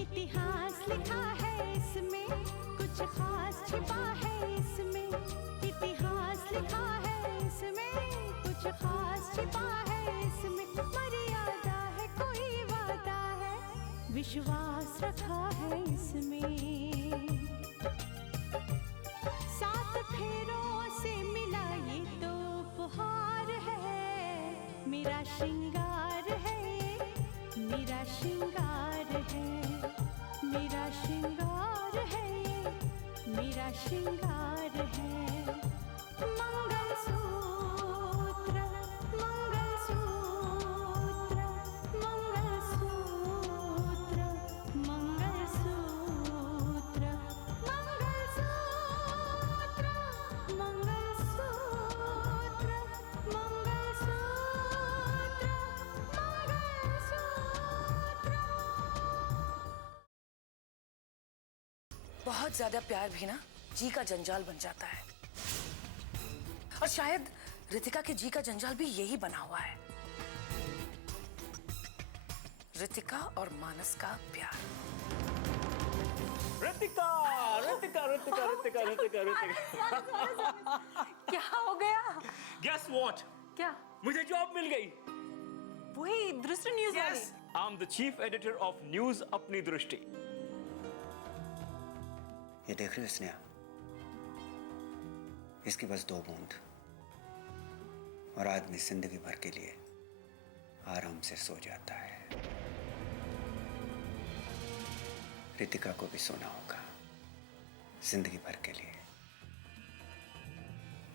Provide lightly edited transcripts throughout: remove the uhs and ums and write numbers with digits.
इतिहास लिखा है इसमें, कुछ खास छिपा है इसमें। इतिहास लिखा है इसमें, कुछ खास छिपा है इसमें। मर्यादा है, कोई वादा है, विश्वास रखा है इसमें। सात फेरों से मिला ये तो उपहार है, मेरा श्रृंगार है, मेरा श्रृंगार है, मेरा श्रृंगार है, मेरा श्रृंगार है। मंगलसूत्र, मंगलसूत्र, मंगलसूत्र, मंगलसूत्र, मंगलसूत्र, मंगलसूत्र, मंगलसूत्र। बहुत ज्यादा प्यार भी ना जी का जंजाल बन जाता है, और शायद रितिका के जी का जंजाल भी यही बना हुआ है। रितिका और मानस का प्यार। रितिका, रितिका, रितिका, रितिका, रितिका, रितिका। क्या हो गया? Guess what? क्या? मुझे जॉब मिल गई। वही दृष्टि न्यूज वाली। I'm the chief editor of News अपनी दृष्टि। ये देख रहे हो स्नेहा, इसकी बस 2 बूंद और आदमी जिंदगी भर के लिए आराम से सो जाता है। रितिका को भी सोना होगा, जिंदगी भर के लिए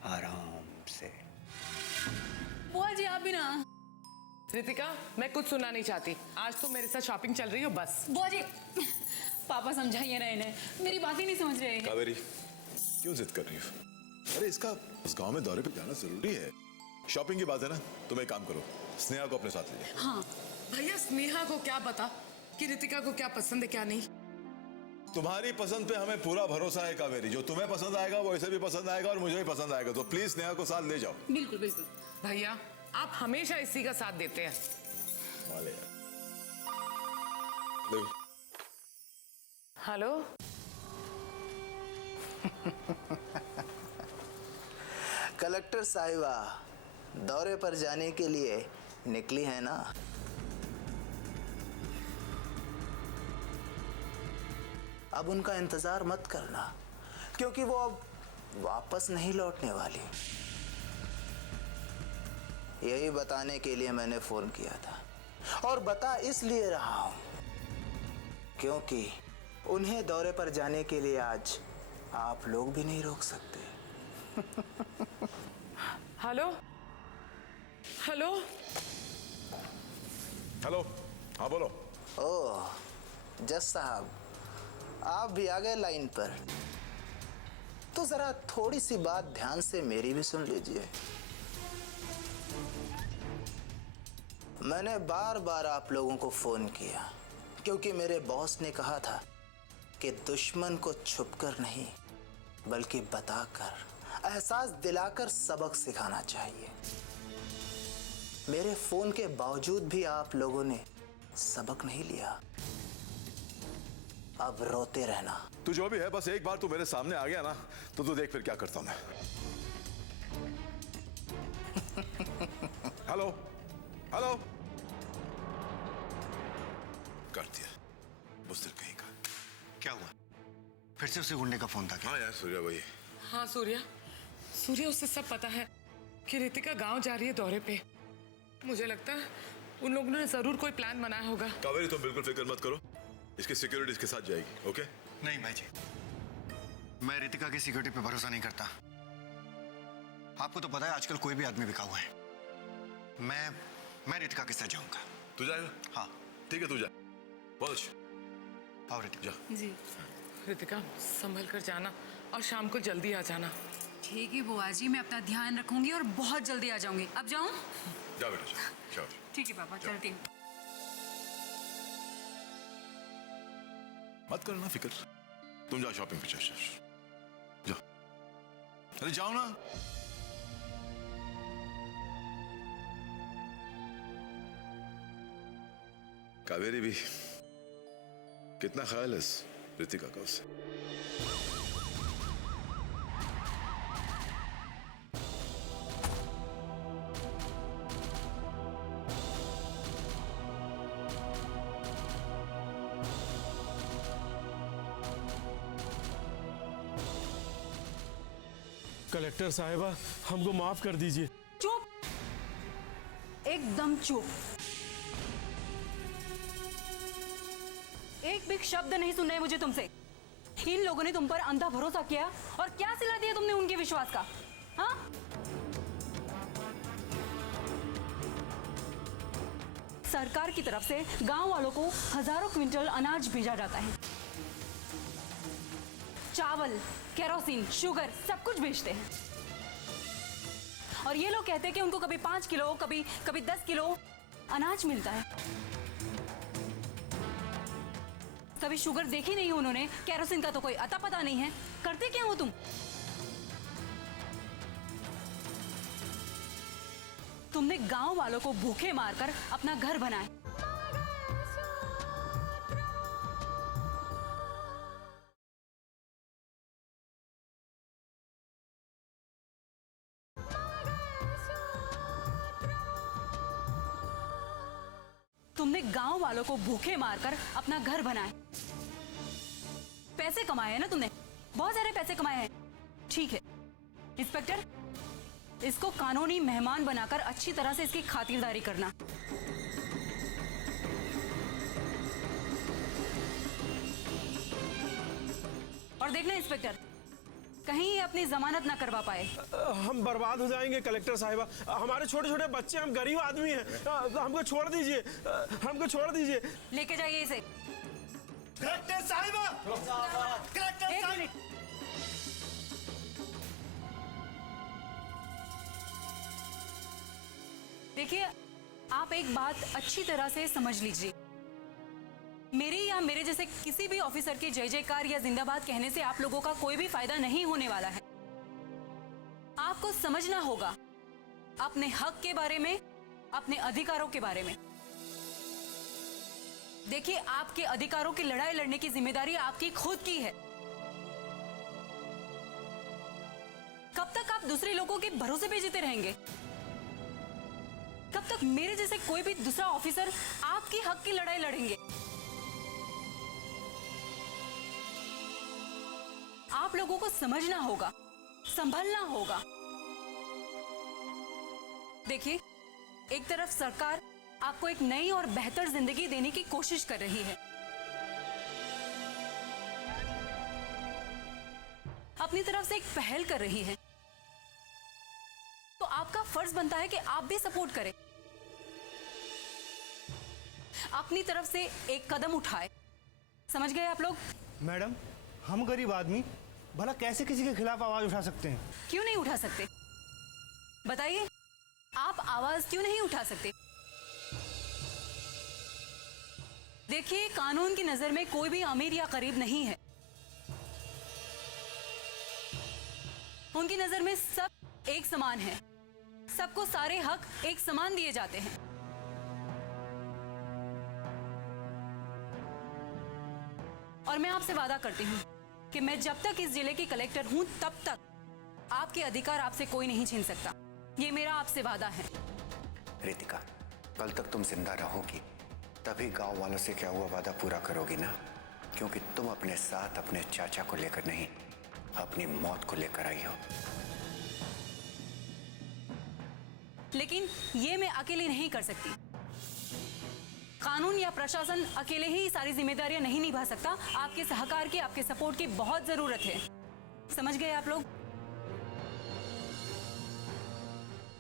आराम से। बुआ जी आप भी ना। रितिका, मैं कुछ सुनना नहीं चाहती। आज तुम मेरे साथ शॉपिंग चल रही हो बस। बुआ जी पापा समझाइए ना इन्हें, मेरी बात ही नहीं समझ रहे हैं। कावेरी, क्यों जिद कर रही हो? अरे इसका उस गांव में दौरे पे जाना जरूरी है। शॉपिंग की बात है ना, तुम एक काम करो, स्नेहा को अपने साथ ले जाओ। हाँ भैया, स्नेहा को क्या पता कि रितिका को क्या पसंद है क्या नहीं। तुम्हारी पसंद पे हमें पूरा भरोसा है कावेरी। जो तुम्हें पसंद आएगा वो इसे भी पसंद आएगा और मुझे भी पसंद आएगा। तो प्लीज स्नेहा को साथ ले जाओ। बिल्कुल बिल्कुल। भैया, आप हमेशा इसी का साथ देते हैं। वाले यार। देखो। हेलो। कलेक्टर साहिबा दौरे पर जाने के लिए निकली है ना? अब उनका इंतजार मत करना, क्योंकि वो अब वापस नहीं लौटने वाली। यही बताने के लिए मैंने फोन किया था, और बता इसलिए रहा हूं क्योंकि उन्हें दौरे पर जाने के लिए आज आप लोग भी नहीं रोक सकते। हेलो हेलो हेलो, हाँ बोलो। ओह जज साहब, आप भी आ गए लाइन पर। तो जरा थोड़ी सी बात ध्यान से मेरी भी सुन लीजिए। मैंने बार बार आप लोगों को फोन किया क्योंकि मेरे बॉस ने कहा था कि दुश्मन को छुपकर नहीं बल्कि बताकर, एहसास दिलाकर सबक सिखाना चाहिए। मेरे फोन के बावजूद भी आप लोगों ने सबक नहीं लिया। अब रोते रहना। तू जो भी है, बस एक बार तू मेरे सामने आ गया ना, तो तू देख फिर क्या करता हूं मैं। हेलो हेलो, कर दिया बुस्तर कहीं का। क्या हुआ? फिर से उसे गुंडे का फोन था क्या? हाँ यार सूर्या वही। हाँ सूर्या, सूर्या उसे सब पता है कि रितिका गांव जा रही है दौरे पे। मुझे लगता है उन लोगों ने जरूर कोई प्लान बनाया होगा। कावेरी तुम बिल्कुल फिक्र मत करो, इसकी सिक्योरिटी इसके साथ जाएगी। ओके? नहीं भाई जी, मैं रितिका की सिक्योरिटी पे भरोसा नहीं करता। आपको तो पता है आजकल कोई भी आदमी बिका हुआ है। मैं रितिका के साथ जाऊंगा। तू जाएगा? हाँ ठीक है, तू जा। बहुत अच्छा। आओ रितिका। जा। जी रितिका, संभल कर जाना और शाम को जल्दी आ जाना। ठीक है बुआ जी, मैं अपना ध्यान रखूंगी और बहुत जल्दी आ जाऊंगी। अब जाऊं? जा बेटा, जाओ। ठीक है पापा, चलती हूँ। मत करना फिक्र, तुम जाओ शॉपिंग पे। जाओ जाओ, अरे जाओ ना। कावेरी भी कितना ख्याल है इस रितिका का उससे? कलेक्टर साहिबा, हमको माफ कर दीजिए। चुप, एकदम चुप। एक भी शब्द नहीं सुनना है मुझे तुमसे। इन लोगों ने तुम पर अंधा भरोसा किया और क्या सिला दिया तुमने उनके विश्वास का? हाँ? सरकार की तरफ से गांव वालों को हजारों क्विंटल अनाज भेजा जाता है। चावल, केरोसिन, शुगर सब कुछ बेचते हैं। और ये लोग कहते हैं कि उनको कभी 5 किलो, कभी 10 किलो अनाज मिलता है। कभी शुगर देखी नहीं उन्होंने, केरोसिन का तो कोई अता पता नहीं है। करते क्या हो तुम? तुमने गांव वालों को भूखे मारकर अपना घर बनाया। तुमने गांव वालों को भूखे मारकर अपना घर बनाया। पैसे कमाए हैं ना तुमने, बहुत सारे पैसे कमाए हैं। ठीक है इंस्पेक्टर, इसको कानूनी मेहमान बनाकर अच्छी तरह से इसकी खातिरदारी करना। और देखना इंस्पेक्टर, कहीं ये अपनी जमानत ना करवा पाए। हम बर्बाद हो जाएंगे कलेक्टर साहिबा। हमारे छोटे छोटे बच्चे, हम गरीब आदमी हैं। हमको छोड़ दीजिए, हमको छोड़ दीजिए। लेके जाइए इसे। कलेक्टर साहिबा! कलेक्टर एक साहिबा! मिनट। देखिए, आप एक बात अच्छी तरह से समझ लीजिए। मेरे या मेरे जैसे किसी भी ऑफिसर के जय जयकार या जिंदाबाद कहने से आप लोगों का कोई भी फायदा नहीं होने वाला है। आपको समझना होगा अपने हक के बारे में, अपने अधिकारों के बारे में। देखिए, आपके अधिकारों की लड़ाई लड़ने की जिम्मेदारी आपकी खुद की है। कब तक आप दूसरे लोगों के भरोसे पे जीते रहेंगे? कब तक मेरे जैसे कोई भी दूसरा ऑफिसर आपकी हक की लड़ाई लड़ेंगे? आप लोगों को समझना होगा, संभलना होगा। देखिए, एक तरफ सरकार आपको एक नई और बेहतर जिंदगी देने की कोशिश कर रही है। अपनी तरफ से एक पहल कर रही है, तो आपका फर्ज बनता है कि आप भी सपोर्ट करें, अपनी तरफ से एक कदम उठाए। समझ गए आप लोग? मैडम, हम गरीब आदमी भला कैसे किसी के खिलाफ आवाज उठा सकते हैं? क्यों नहीं उठा सकते? बताइए, आप आवाज क्यों नहीं उठा सकते? देखिए, कानून की नजर में कोई भी अमीर या गरीब नहीं है। उनकी नजर में सब एक समान है। सबको सारे हक एक समान दिए जाते हैं। और मैं आपसे वादा करती हूं कि मैं जब तक इस जिले की कलेक्टर हूं, तब तक आपके अधिकार आपसे कोई नहीं छीन सकता। ये मेरा आपसे वादा है। रितिका, कल तक तुम जिंदा रहोगी तभी गांव वालों से क्या हुआ वादा पूरा करोगी ना, क्योंकि तुम अपने साथ अपने चाचा को लेकर नहीं, अपनी मौत को लेकर आई हो। लेकिन ये मैं अकेली नहीं कर सकती। कानून या प्रशासन अकेले ही सारी जिम्मेदारियां नहीं निभा सकता। आपके सहकार की, आपके सपोर्ट की बहुत जरूरत है। समझ गए आप लोग?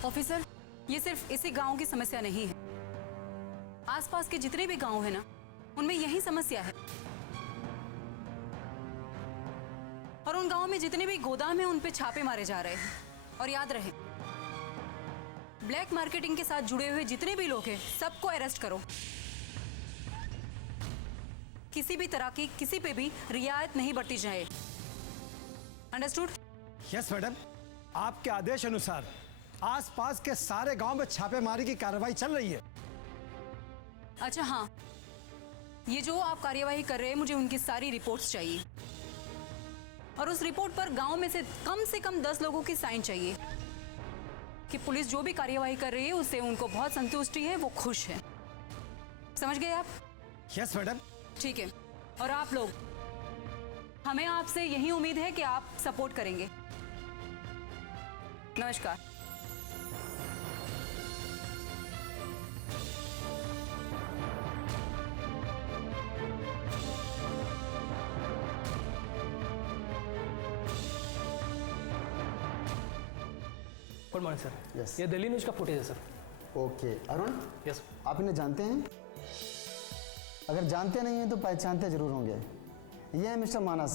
ऑफिसर, ये सिर्फ इसी गांव की समस्या नहीं है। आसपास के जितने भी गांव हैं ना, उनमें यही समस्या है। और उन गांवों में जितने भी गोदाम हैं, उन पे छापे मारे जा रहे हैं। और याद रहे, ब्लैक मार्केटिंग के साथ जुड़े हुए जितने भी लोग हैं, सबको अरेस्ट करो। किसी भी तरह की किसी पे भी रियायत नहीं बरती जाए। अंडरस्टूड? यस मैडम, आपके आदेश अनुसार आसपास के सारे गांव में छापेमारी की कार्रवाई चल रही है। अच्छा हाँ, ये जो आप कार्यवाही कर रहे हैं, मुझे उनकी सारी रिपोर्ट्स चाहिए और उस रिपोर्ट पर गांव में से कम 10 लोगों की साइन चाहिए कि पुलिस जो भी कार्यवाही कर रही है उससे उनको बहुत संतुष्टि है, वो खुश है। समझ गए आप? Yes madam. ठीक है। और आप लोग, हमें आपसे यही उम्मीद है कि आप सपोर्ट करेंगे। नमस्कार। Good morning sir. यस। ये दिल्ली न्यूज़ का फुटेज है सर। Okay Arun, yes. आप इन्हें जानते हैं? अगर जानते नहीं हैं तो पहचानते जरूर होंगे। ये है मिस्टर मानस,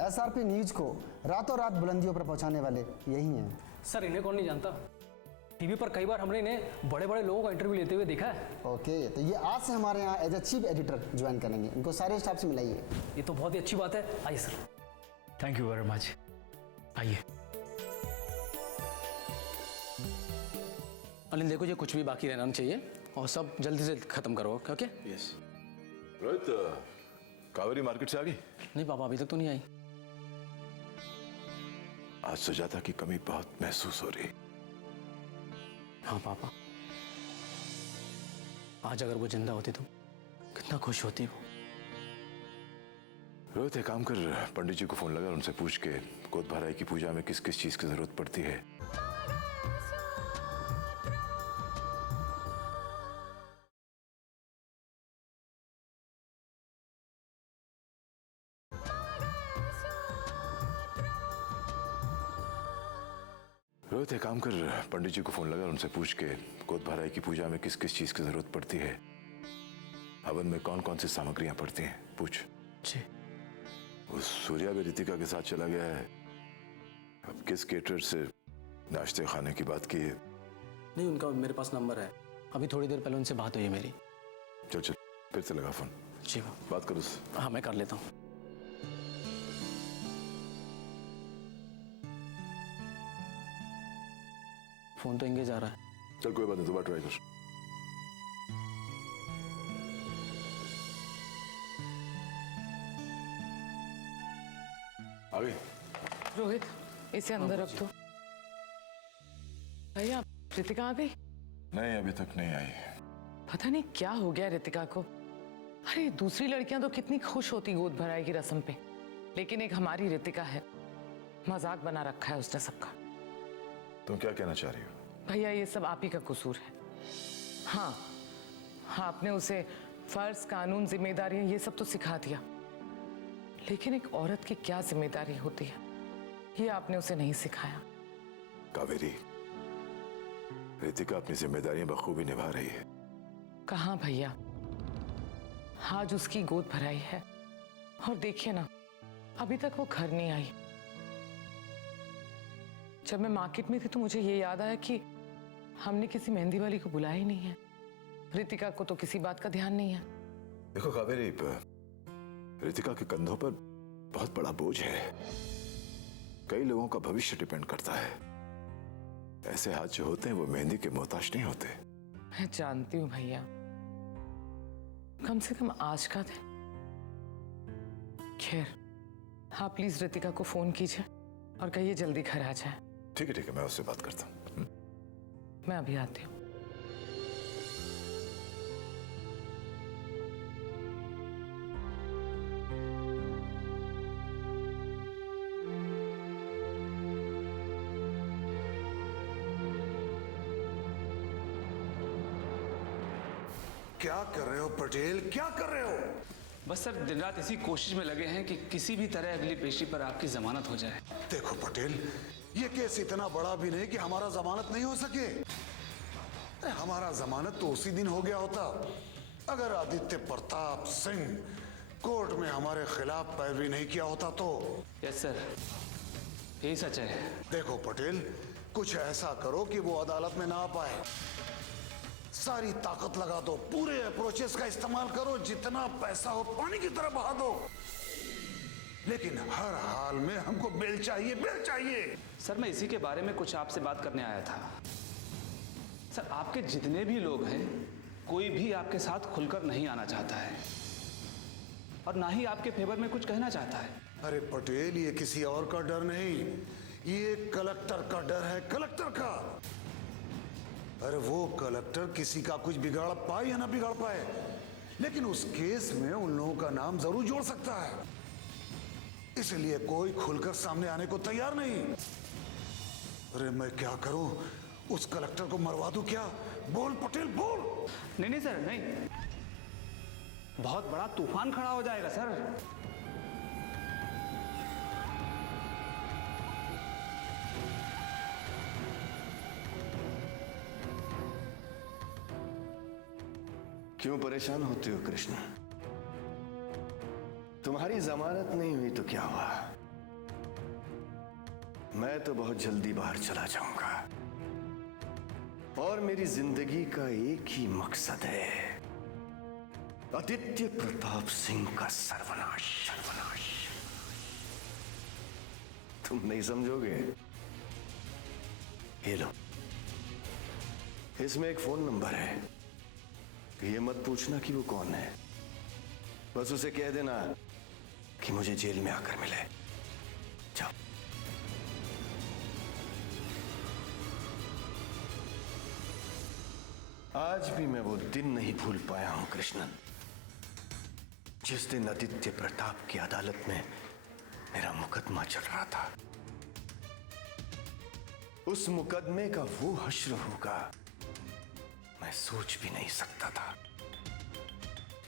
एसआरपी न्यूज को रातों रात बुलंदियों पर पहुंचाने वाले यही हैं। सर इन्हें कौन नहीं जानता, टीवी पर कई बार हमने इन्हें बड़े बड़े लोगों का इंटरव्यू लेते हुए देखा है। ओके, तो ये आज से हमारे यहाँ as a chief editor join करेंगे। इनको सारे स्टाफ से मिलाइए। ये तो बहुत ही अच्छी बात है। आइए sir. Thank you very much. आइए। अनिल देखो, ये कुछ भी बाकी रहना नहीं चाहिए और सब जल्दी से खत्म करो। Okay? Yes. Rohit, Kaveri market से आ गई? नहीं पापा, अभी तक तो नहीं आई। आज सुजाता की कमी बहुत महसूस हो रही। हाँ पापा, आज अगर वो जिंदा होती तो कितना खुश होती वो। रोहित, एक काम कर, पंडित जी को फोन लगा, उनसे पूछ के गोद भराई की पूजा में किस किस चीज की जरूरत पड़ती है। रोहित, एक काम कर, पंडित जी को फोन लगा, उनसे पूछ के गोद भराई की पूजा में किस किस चीज की जरूरत पड़ती है, हवन में कौन कौन सी सामग्रियां पड़ती हैं, पूछ। जी। उस सूर्या भी रितिका के साथ चला गया है। अब किस केटर से नाश्ते खाने की बात की है? नहीं, उनका मेरे पास नंबर है, अभी थोड़ी देर पहले उनसे बात हुई है मेरी। चल चल, फिर से लगा फोन। जी बात करो उससे। हाँ, मैं कर लेता हूँ। फोन तो एंगेज आ रहा है। चल कोई बात नहीं, दोबारा ट्राई कर। आ गई? रोहित, इसे अंदर रख दो। भैया, रितिका आ गई? नहीं, अभी तक नहीं आई। पता नहीं क्या हो गया रितिका को। अरे दूसरी लड़कियां तो कितनी खुश होती गोद भराई की रस्म पे, लेकिन एक हमारी रितिका है, मजाक बना रखा है उसने सबका। तुम क्या कहना चाह रही हो? भैया, ये सब आप ही का कसूर है। हाँ, आपने उसे फर्ज, कानून, जिम्मेदारियां ये सब तो सिखा दिया, लेकिन एक औरत की क्या जिम्मेदारी होती है ये आपने उसे नहीं सिखाया। कावेरी, रितिका अपनी जिम्मेदारियां बखूबी निभा रही है। कहाँ भैया, आज उसकी गोद भराई है और देखिए ना, अभी तक वो घर नहीं आई। जब मैं मार्केट में थी तो मुझे ये याद आया कि हमने किसी मेहंदी वाली को बुलाया ही नहीं है। रितिका को तो किसी बात का ध्यान नहीं है। देखो कावेरी, रितिका के कंधों पर बहुत बड़ा बोझ है। कई लोगों का भविष्य डिपेंड करता है। ऐसे हाथ जो होते हैं वो मेहंदी के मोहताज नहीं होते। मैं जानती हूँ भैया, कम से कम आज का दिन। खैर, आप प्लीज रितिका को फोन कीजिए और कहिए जल्दी घर आ जाए। ठीक है, मैं उससे बात करता हूँ। मैं अभी आती हूँ। क्या कर रहे हो पटेल, क्या कर रहे हो? बस सर, दिन रात इसी कोशिश में लगे हैं कि किसी भी तरह अगली पेशी पर आपकी जमानत हो जाए। देखो पटेल, ये केस इतना बड़ा भी नहीं कि हमारा जमानत नहीं हो सके। अरे हमारा जमानत तो उसी दिन हो गया होता अगर आदित्य प्रताप सिंह कोर्ट में हमारे खिलाफ पैरवी नहीं किया होता तो। यस सर, यही सच है। देखो पटेल, कुछ ऐसा करो कि वो अदालत में ना आ पाए। सारी ताकत लगा दो, पूरे अप्रोचेस का इस्तेमाल करो, जितना पैसा हो पानी की तरह बहा दो, लेकिन हर हाल में हमको बेल चाहिए, बेल चाहिए। सर, मैं इसी के बारे में कुछ आपसे बात करने आया था। सर, आपके जितने भी लोग हैं कोई भी आपके साथ खुलकर नहीं आना चाहता है और ना ही आपके फेवर में कुछ कहना चाहता है। अरे पटेल, ये किसी और का डर नहीं, ये कलेक्टर का डर है, कलेक्टर का। अरे वो कलेक्टर किसी का कुछ बिगाड़ पाए या ना बिगाड़ पाए, लेकिन उस केस में उन लोगों का नाम जरूर जोड़ सकता है। इसलिए कोई खुलकर सामने आने को तैयार नहीं। अरे मैं क्या करूं, उस कलेक्टर को मरवा दूं क्या? बोल पटेल बोल। नहीं सर, नहीं, बहुत बड़ा तूफान खड़ा हो जाएगा सर। क्यों परेशान होते हो कृष्ण? तुम्हारी जमानत नहीं हुई तो क्या हुआ? मैं तो बहुत जल्दी बाहर चला जाऊंगा और मेरी जिंदगी का एक ही मकसद है, आदित्य प्रताप सिंह का सर्वनाश। तुम नहीं समझोगे? ये लो, इसमें एक फोन नंबर है। ये मत पूछना कि वो कौन है, बस उसे कह देना कि मुझे जेल में आकर मिले। जाओ। आज भी मैं वो दिन नहीं भूल पाया हूं कृष्णन, जिस दिन आदित्य प्रताप की अदालत में मेरा मुकदमा चल रहा था। उस मुकदमे का वो हश्र होगा, मैं सोच भी नहीं सकता था,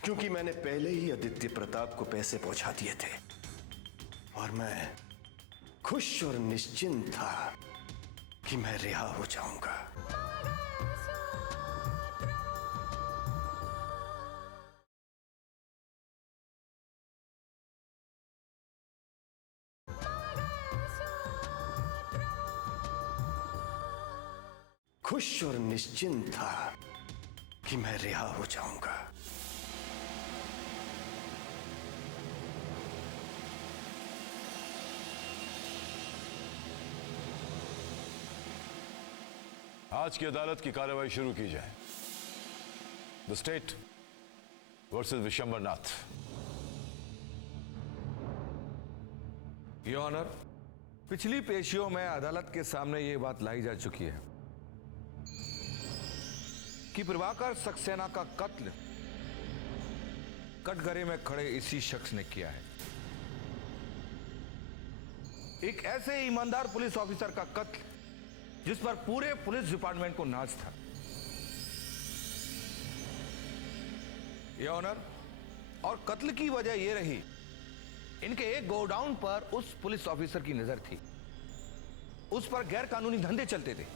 क्योंकि मैंने पहले ही आदित्य प्रताप को पैसे पहुंचा दिए थे और मैं खुश और निश्चिंत था कि मैं रिहा हो जाऊंगा। खुश और निश्चिंत था कि मैं रिहा हो जाऊंगा। आज की अदालत की कार्रवाई शुरू की जाए। The state versus Vishambar Nath. Your honour, पिछली पेशियों में अदालत के सामने ये बात लाई जा चुकी है कि प्रभाकर सक्सेना का कत्ल कटघरे में खड़े इसी शख्स ने किया है। एक ऐसे ईमानदार पुलिस ऑफिसर का कत्ल जिस पर पूरे पुलिस डिपार्टमेंट को नाज था। योर ऑनर, और कत्ल की वजह यह रही, इनके एक गोडाउन पर उस पुलिस ऑफिसर की नजर थी। उस पर गैर कानूनी धंधे चलते थे।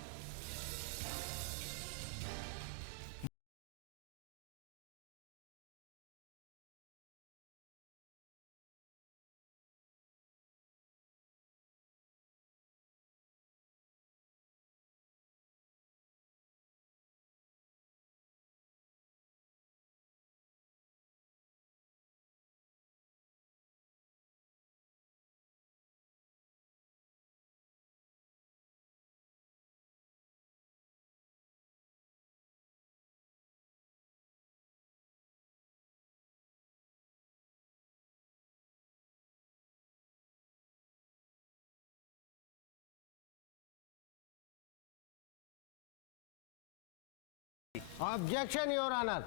ऑब्जेक्शन योर ऑनर,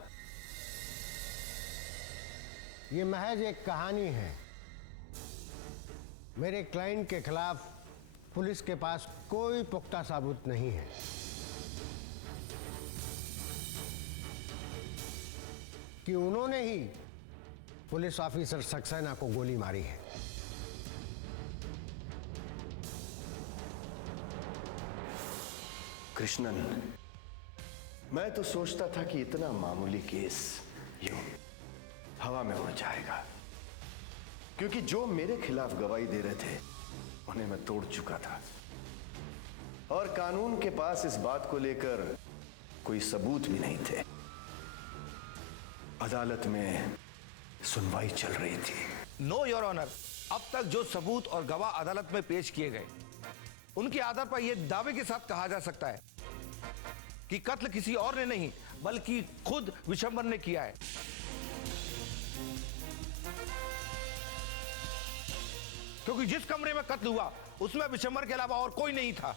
ये महज एक कहानी है। मेरे क्लाइंट के खिलाफ पुलिस के पास कोई पुख्ता सबूत नहीं है। कि उन्होंने ही पुलिस ऑफिसर सक्सेना को गोली मारी है। कृष्णन, मैं तो सोचता था कि इतना मामूली केस यूं हवा में उड़ जाएगा, क्योंकि जो मेरे खिलाफ गवाही दे रहे थे उन्हें मैं तोड़ चुका था और कानून के पास इस बात को लेकर कोई सबूत भी नहीं थे। अदालत में सुनवाई चल रही थी। नो योर ऑनर, अब तक जो सबूत और गवाह अदालत में पेश किए गए, उनके आधार पर यह दावे के साथ कहा जा सकता है कि कत्ल किसी और ने नहीं बल्कि खुद विशंबर ने किया है। क्योंकि जिस कमरे में कत्ल हुआ उसमें विशंबर के अलावा और कोई नहीं था।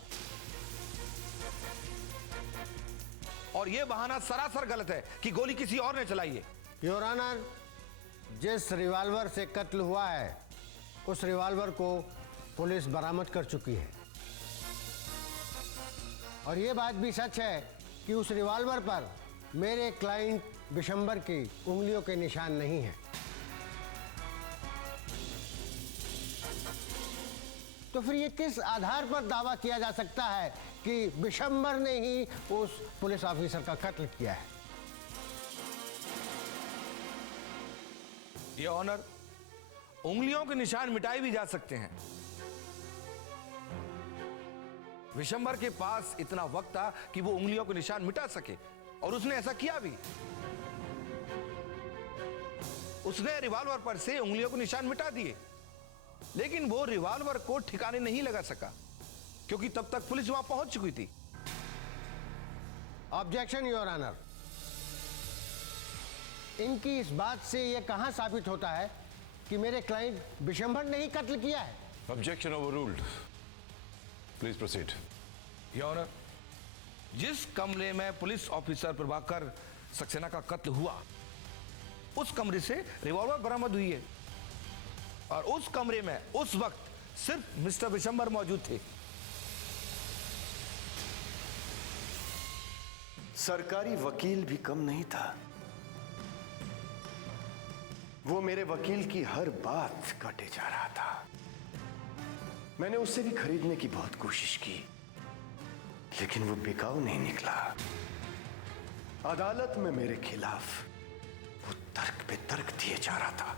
और यह बहाना सरासर गलत है कि गोली किसी और ने चलाई है। योर ऑनर, जिस रिवॉल्वर से कत्ल हुआ है उस रिवॉल्वर को पुलिस बरामद कर चुकी है और यह बात भी सच है कि उस रिवॉल्वर पर मेरे क्लाइंट विशंबर की उंगलियों के निशान नहीं हैं। तो फिर ये किस आधार पर दावा किया जा सकता है कि विशंबर ने ही उस पुलिस ऑफिसर का कत्ल किया है? ये ऑनर, उंगलियों के निशान मिटाए भी जा सकते हैं। विशंबर के पास इतना वक्त था कि वो उंगलियों के निशान मिटा सके और उसने ऐसा किया भी। उसने रिवॉल्वर पर से उंगलियों के निशान मिटा दिए, लेकिन वो रिवॉल्वर को ठिकाने नहीं लगा सका क्योंकि तब तक पुलिस वहां पहुंच चुकी थी। Objection your honour. इनकी इस बात से यह कहां साबित होता है कि मेरे क्लाइंट विशंबर ने ही कत्ल किया है? Objection overruled. Please proceed. Your honour, जिस कमरे में पुलिस ऑफिसर प्रभाकर सक्सेना का कत्ल हुआ उस कमरे से रिवॉल्वर बरामद हुई है और उस कमरे में उस वक्त सिर्फ मिस्टर विशंबर मौजूद थे। सरकारी वकील भी कम नहीं था। वो मेरे वकील की हर बात काटे जा रहा था। मैंने उससे भी खरीदने की बहुत कोशिश की, लेकिन वो बिकाऊ नहीं निकला। अदालत में मेरे खिलाफ वो तर्क पे तर्क दिए जा रहा था।